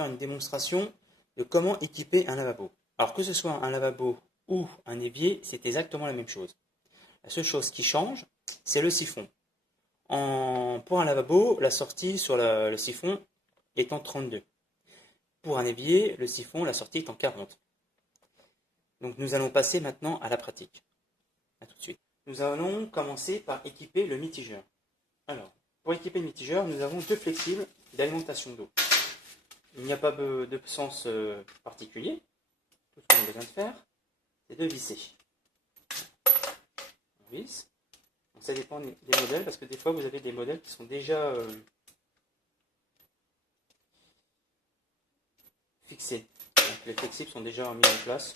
faire une démonstration de comment équiper un lavabo. Alors que ce soit un lavabo ou un évier, c'est exactement la même chose. La seule chose qui change, c'est le siphon. Pour un lavabo, la sortie sur le siphon est en 32. Pour un évier, le siphon, la sortie est en 40. Donc nous allons passer maintenant à la pratique. A tout de suite. Nous allons commencer par équiper le mitigeur. Alors, pour équiper le mitigeur, nous avons deux flexibles d'alimentation d'eau. Il n'y a pas de sens particulier. Tout ce qu'on a besoin de faire, c'est de visser. On visse. Donc, ça dépend des modèles, parce que des fois, vous avez des modèles qui sont déjà fixés. Donc, les flexibles sont déjà mis en place.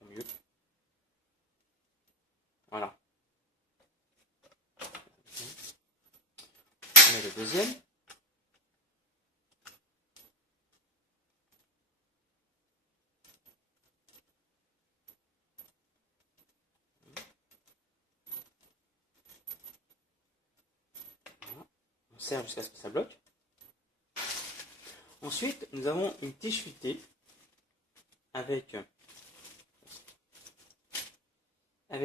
Au mieux. Voilà. On met le deuxième. Voilà. On serre jusqu'à ce que ça bloque. Ensuite, nous avons une tige fuitée avec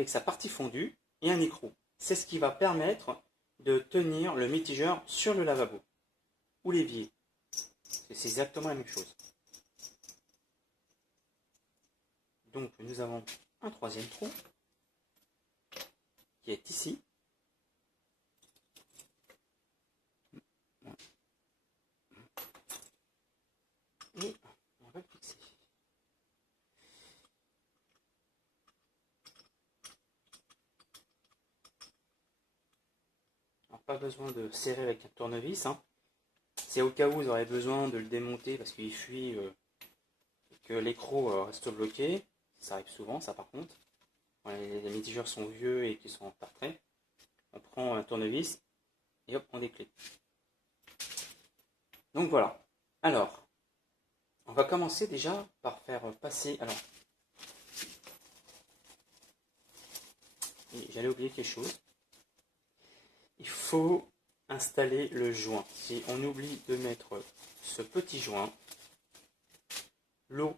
sa partie fondue et un écrou. C'est ce qui va permettre de tenir le mitigeur sur le lavabo ou l'évier. C'est exactement la même chose. Donc nous avons un troisième trou qui est ici. Et on va le fixer. Alors, pas besoin de serrer avec un tournevis. C'est au cas où vous aurez besoin de le démonter parce qu'il fuit et que l'écrou reste bloqué. Ça arrive souvent, ça par contre. Quand les mitigeurs sont vieux et qui sont en retrait, on prend un tournevis et hop, on déclé. Donc voilà. Alors, on va commencer déjà par faire passer. Alors, j'allais oublier quelque chose. Il faut installer le joint. Si on oublie de mettre ce petit joint, l'eau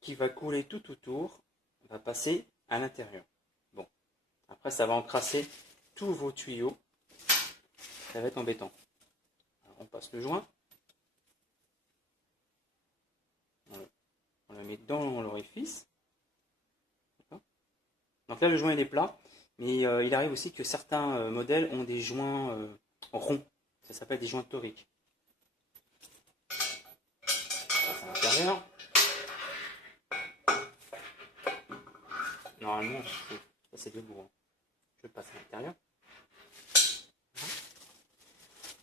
qui va couler tout autour va passer à l'intérieur. Bon, après ça va encrasser tous vos tuyaux. Ça va être embêtant. Alors, on passe le joint. On le met dans l'orifice. Donc là, le joint il est plat, mais il arrive aussi que certains modèles ont des joints ronds. Ça s'appelle des joints toriques. Ça, c'est à l'intérieur. Normalement, ça c'est debout. Je passe à l'intérieur.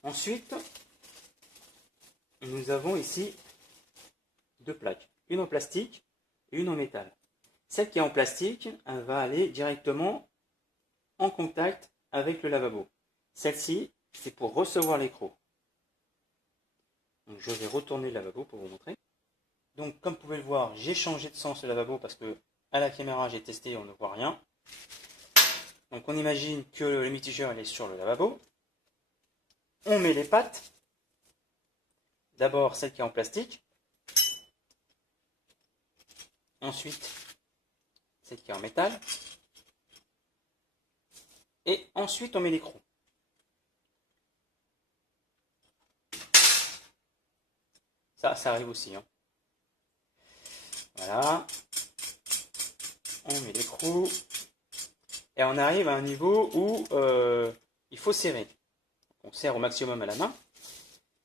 Ensuite, nous avons ici deux plaques. Une en plastique et une en métal. Celle qui est en plastique, elle va aller directement en contact avec le lavabo. Celle-ci, c'est pour recevoir l'écrou. Donc je vais retourner le lavabo pour vous montrer. Donc comme vous pouvez le voir, j'ai changé de sens le lavabo parce que à la caméra j'ai testé, on ne voit rien. Donc on imagine que le mitigeur est sur le lavabo. On met les pattes. D'abord celle qui est en plastique. Ensuite celle qui est en métal. Et ensuite on met l'écrou. Ça arrive aussi. Voilà. On met l'écrou. Et on arrive à un niveau où il faut serrer. On serre au maximum à la main.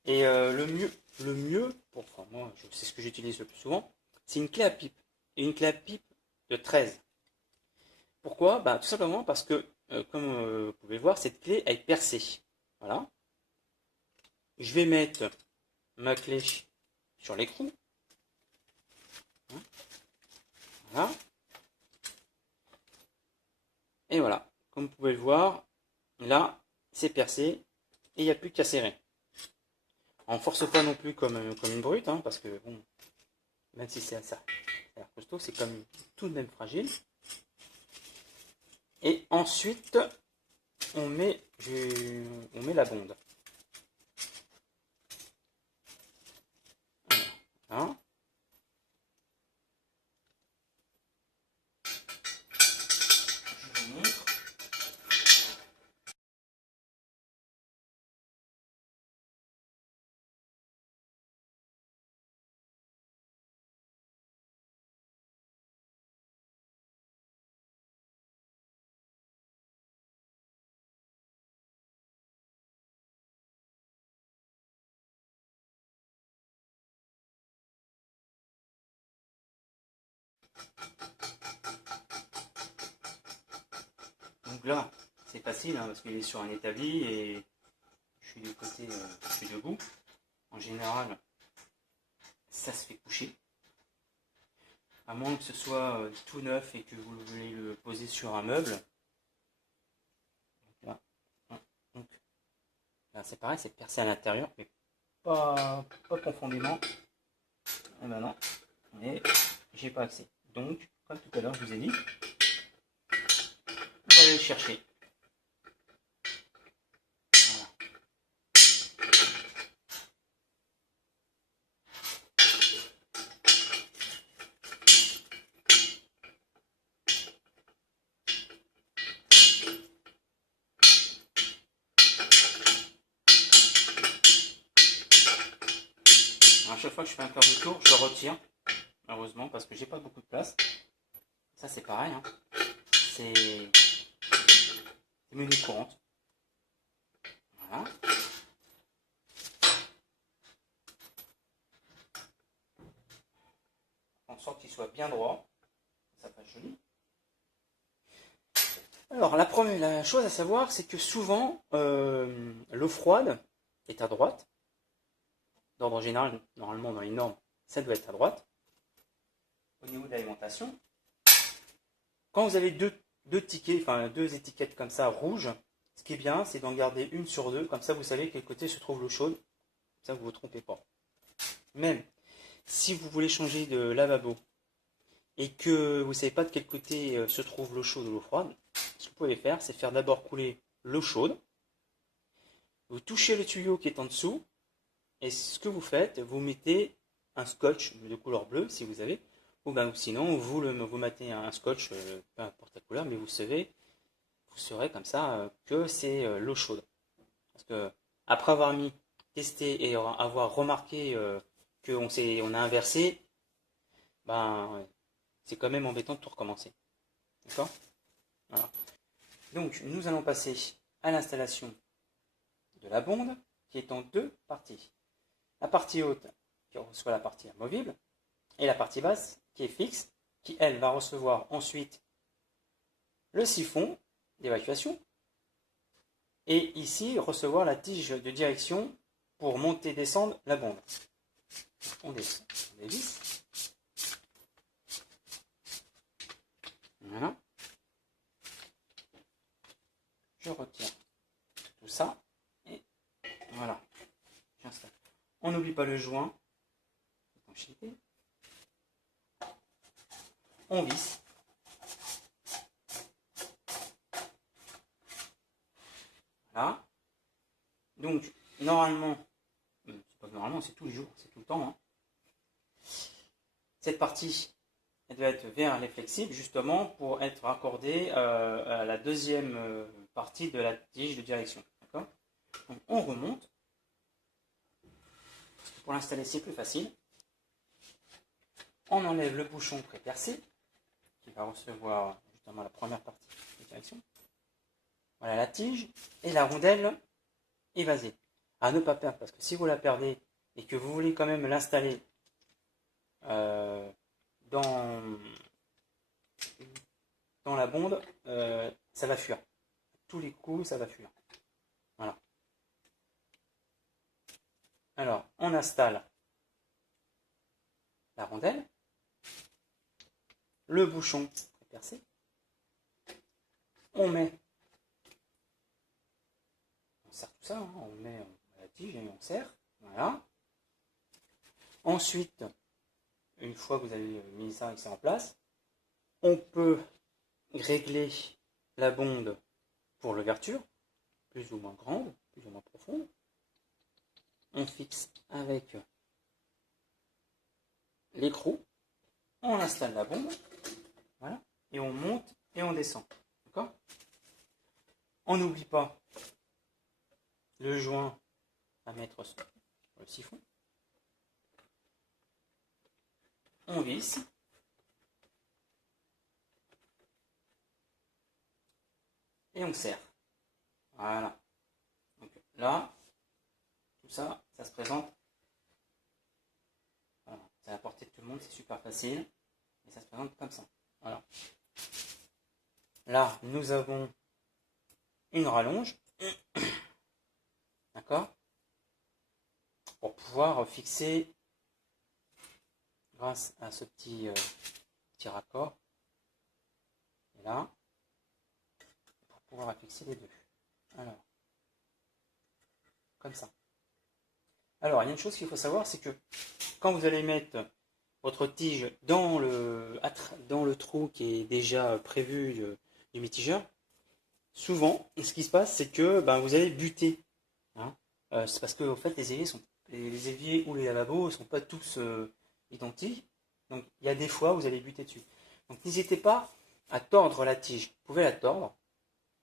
Et le mieux, enfin moi c'est ce que j'utilise le plus souvent, c'est une clé à pipe. Et une clé à pipe de 13. Pourquoi? Tout simplement parce que, comme vous pouvez voir, cette clé elle est percée. Voilà. Je vais mettre ma clé sur l'écrou. Voilà. Et voilà. Comme vous pouvez le voir, là, c'est percé et il n'y a plus qu'à serrer. On ne force pas non plus comme une brute, parce que bon, même si c'est assez costaud, c'est comme tout de même fragile. Et ensuite, on met la bonde. Voilà. Donc là, c'est facile hein, parce qu'il est sur un établi et je suis du côté, je suis debout. En général, ça se fait coucher. À moins que ce soit tout neuf et que vous voulez le poser sur un meuble. Là, donc, là c'est pareil, c'est percé à l'intérieur, mais pas profondément. Et maintenant, mais j'ai pas accès. Donc, comme tout à l'heure, je vous ai dit, on va aller le chercher. Voilà. Alors, à chaque fois que je fais un quart de tour, je le retire, heureusement, parce que j'ai pas beaucoup de place. Ça, c'est pareil, hein. C'est monnaie courante. Voilà. En sorte qu'il soit bien droit. Ça passe joli. Alors, la chose à savoir, c'est que souvent, l'eau froide est à droite. D'ordre général, normalement, dans les normes, ça doit être à droite. Au niveau de l'alimentation, quand vous avez deux tickets, enfin deux étiquettes comme ça rouges, ce qui est bien, c'est d'en garder une sur deux. Comme ça, vous savez quel côté se trouve l'eau chaude. Comme ça, vous ne vous trompez pas. Même si vous voulez changer de lavabo et que vous ne savez pas de quel côté se trouve l'eau chaude ou l'eau froide, ce que vous pouvez faire, c'est faire d'abord couler l'eau chaude. Vous touchez le tuyau qui est en dessous. Et ce que vous faites, vous mettez un scotch de couleur bleue, si vous avez, ou sinon, vous mettez un scotch, peu importe la couleur, mais vous saurez comme ça que c'est l'eau chaude. Parce que après avoir testé et avoir remarqué qu'on a inversé, c'est quand même embêtant de tout recommencer. D'accord ? Voilà. Donc, nous allons passer à l'installation de la bonde, qui est en deux parties. La partie haute, qui reçoit la partie amovible, et la partie basse, qui est fixe, qui, elle, va recevoir ensuite le siphon d'évacuation, et ici, recevoir la tige de direction pour monter et descendre la bonde. On dévisse. Voilà. Je retire tout ça, et voilà. J'installe. On n'oublie pas le joint. On visse. Voilà. Donc, normalement, c'est pas normalement, c'est tous les jours, c'est tout le temps. Hein. Cette partie, elle doit être vers les flexibles, justement, pour être raccordée à la deuxième partie de la tige de direction. D'accord ? Donc, on remonte. Pour l'installer, c'est plus facile. On enlève le bouchon pré-percé, qui va recevoir justement la première partie de direction. Voilà la tige et la rondelle évasée. À ne pas perdre, parce que si vous la perdez et que vous voulez quand même l'installer dans la bonde, ça va fuir. Tous les coups, ça va fuir. Voilà. Alors, on installe la rondelle, le bouchon est percé, on serre tout ça, hein, on met la tige et on serre, voilà. Ensuite, une fois que vous avez mis ça et que c'est en place, on peut régler la bonde pour l'ouverture, plus ou moins grande, plus ou moins profonde. On fixe avec l'écrou, on installe la bombe, voilà, et on monte et on descend. D'accord ? On n'oublie pas le joint à mettre sur le siphon. On visse. Et on serre. Voilà. Donc là, tout ça, ça se présente. Voilà. C'est à la portée de tout le monde, c'est super facile. Et ça se présente comme ça. Voilà. Là, nous avons une rallonge. D'accord? Pour pouvoir fixer, grâce à ce petit raccord, et là, pour pouvoir fixer les deux. Alors, comme ça. Alors, il y a une chose qu'il faut savoir, c'est que quand vous allez mettre votre tige dans le trou qui est déjà prévu du mitigeur, souvent, ce qui se passe, c'est que vous allez buter. Hein. C'est parce que en fait, les éviers ou les lavabos ne sont pas tous identiques. Donc, il y a des fois où vous allez buter dessus. Donc, n'hésitez pas à tordre la tige. Vous pouvez la tordre,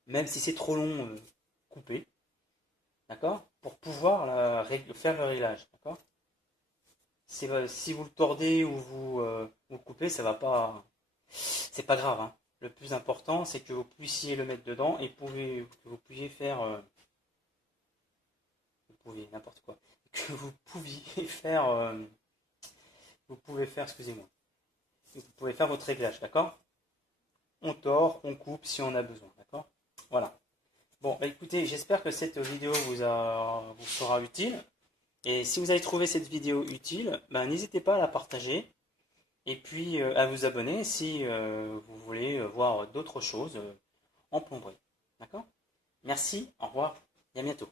même si c'est trop long, couper. D'accord? Pour pouvoir faire le réglage. D'accord? Si vous le tordez ou vous le coupez, ça va pas. C'est pas grave. Hein. Le plus important, c'est que vous puissiez le mettre dedans et que vous puissiez faire. N'importe quoi. Que vous pouviez faire. Excusez-moi. Vous pouvez faire votre réglage, d'accord? On tord, on coupe si on a besoin, d'accord? Voilà. Bon, écoutez, j'espère que cette vidéo vous sera utile. Et si vous avez trouvé cette vidéo utile, n'hésitez pas à la partager et puis à vous abonner si vous voulez voir d'autres choses en plomberie. D'accord? Merci, au revoir et à bientôt.